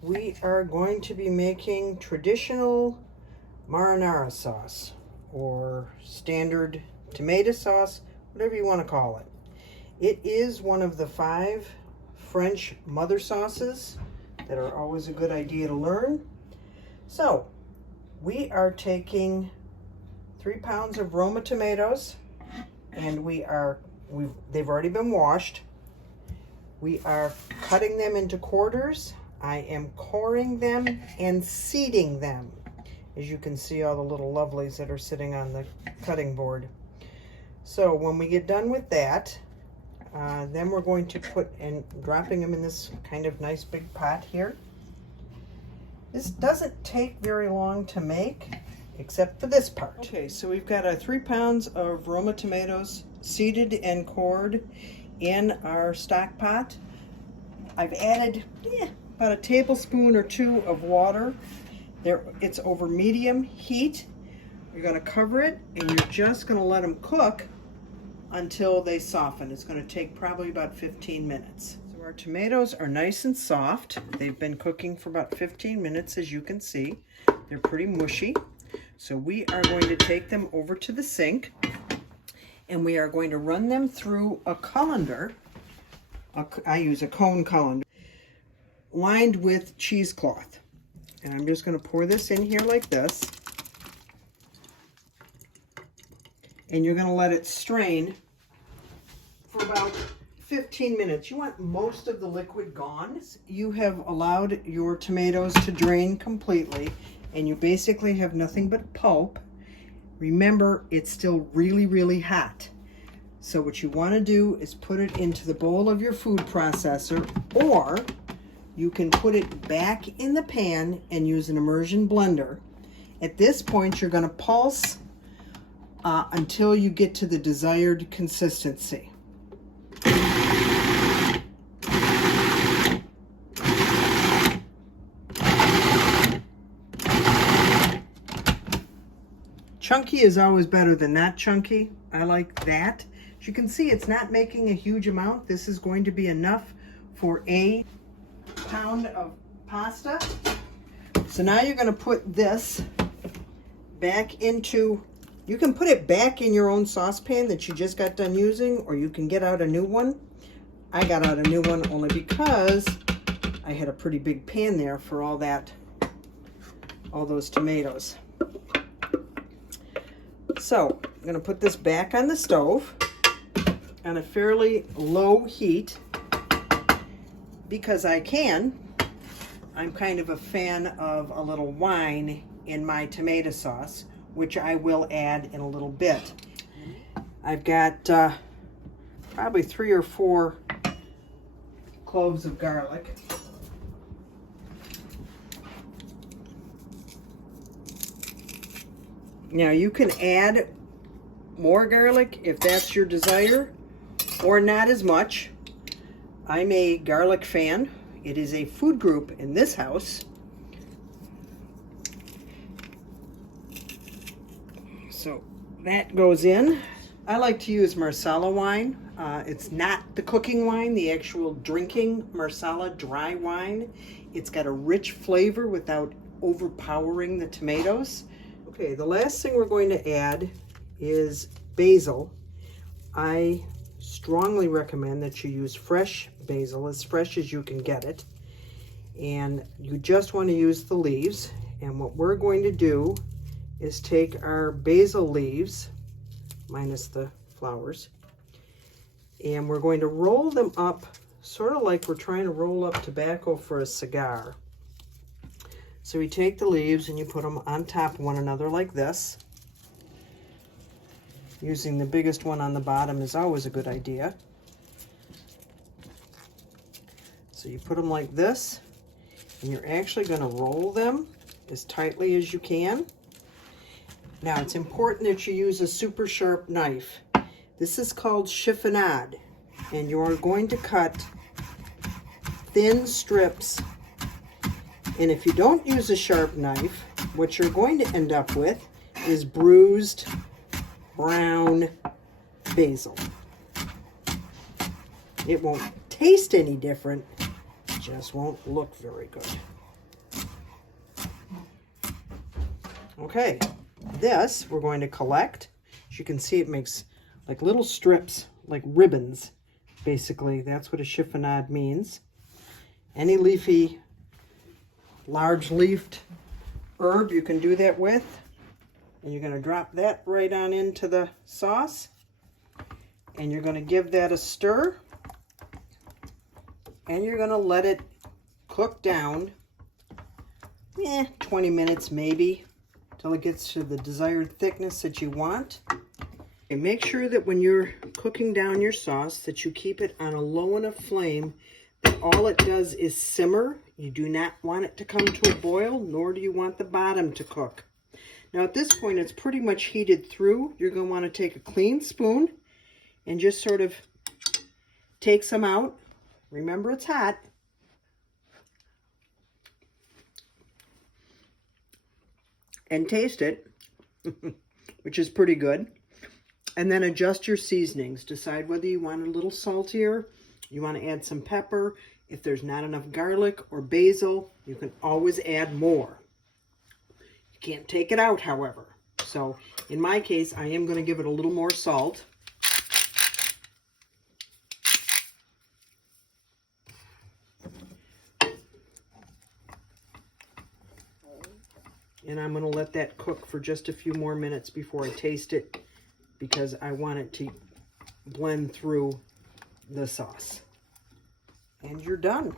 We are going to be making traditional marinara sauce or standard tomato sauce, whatever you want to call it. It is one of the 5 French mother sauces that are always a good idea to learn. So we are taking 3 pounds of Roma tomatoes, and they've already been washed. We are cutting them into quarters. I am coring them and seeding them. As you can see, all the little lovelies that are sitting on the cutting board. So when we get done with that, then we're going to dropping them in this kind of nice big pot here. This doesn't take very long to make, except for this part. Okay, so we've got 3 pounds of Roma tomatoes seeded and cored in our stock pot. I've added about a tablespoon or 2 of water. It's over medium heat. You're going to cover it, and you're just going to let them cook until they soften. It's going to take probably about 15 minutes. So our tomatoes are nice and soft. They've been cooking for about 15 minutes, as you can see. They're pretty mushy. So we are going to take them over to the sink, and we are going to run them through a colander. I use a cone colander lined with cheesecloth. And I'm just going to pour this in here like this. And you're going to let it strain for about 15 minutes. You want most of the liquid gone. You have allowed your tomatoes to drain completely, and you basically have nothing but pulp. Remember, it's still really, really hot. So what you want to do is put it into the bowl of your food processor, or you can put it back in the pan and use an immersion blender. At this point, you're going to pulse until you get to the desired consistency. Chunky is always better than not chunky. I like that. As you can see, it's not making a huge amount. This is going to be enough for a pound of pasta. So now you're going to put this back into, you can put it back in your own saucepan that you just got done using, or you can get out a new one. I got out a new one only because I had a pretty big pan there for all those tomatoes. So I'm going to put this back on the stove on a fairly low heat because I can. I'm kind of a fan of a little wine in my tomato sauce, which I will add in a little bit. I've got probably 3 or 4 cloves of garlic. Now you can add more garlic if that's your desire, or not as much. I'm a garlic fan. It is a food group in this house. So that goes in. I like to use Marsala wine. It's not the cooking wine, the actual drinking Marsala dry wine. It's got a rich flavor without overpowering the tomatoes. Okay, the last thing we're going to add is basil. I strongly recommend that you use fresh basil, as fresh as you can get it. And you just want to use the leaves. And what we're going to do is take our basil leaves, minus the flowers, and we're going to roll them up sort of like we're trying to roll up tobacco for a cigar. So we take the leaves and you put them on top of one another like this. Using the biggest one on the bottom is always a good idea. So you put them like this, and you're actually going to roll them as tightly as you can. Now it's important that you use a super sharp knife. This is called chiffonade, and you're going to cut thin strips. And if you don't use a sharp knife, what you're going to end up with is bruised brown basil. It won't taste any different, it just won't look very good. Okay, this we're going to collect. As you can see, it makes like little strips, like ribbons, basically. That's what a chiffonade means. Any leafy, large-leafed herb you can do that with. And you're going to drop that right on into the sauce. And you're going to give that a stir. And you're going to let it cook down, 20 minutes maybe, till it gets to the desired thickness that you want. And make sure that when you're cooking down your sauce that you keep it on a low enough flame that all it does is simmer. You do not want it to come to a boil, nor do you want the bottom to cook. Now at this point it's pretty much heated through. You're going to want to take a clean spoon and just sort of take some out. Remember, it's hot. And taste it, which is pretty good. And then adjust your seasonings. Decide whether you want a little saltier, you want to add some pepper. If there's not enough garlic or basil, you can always add more. You can't take it out, however. So in my case, I am going to give it a little more salt. And I'm going to let that cook for just a few more minutes before I taste it, because I want it to blend through the sauce. And you're done.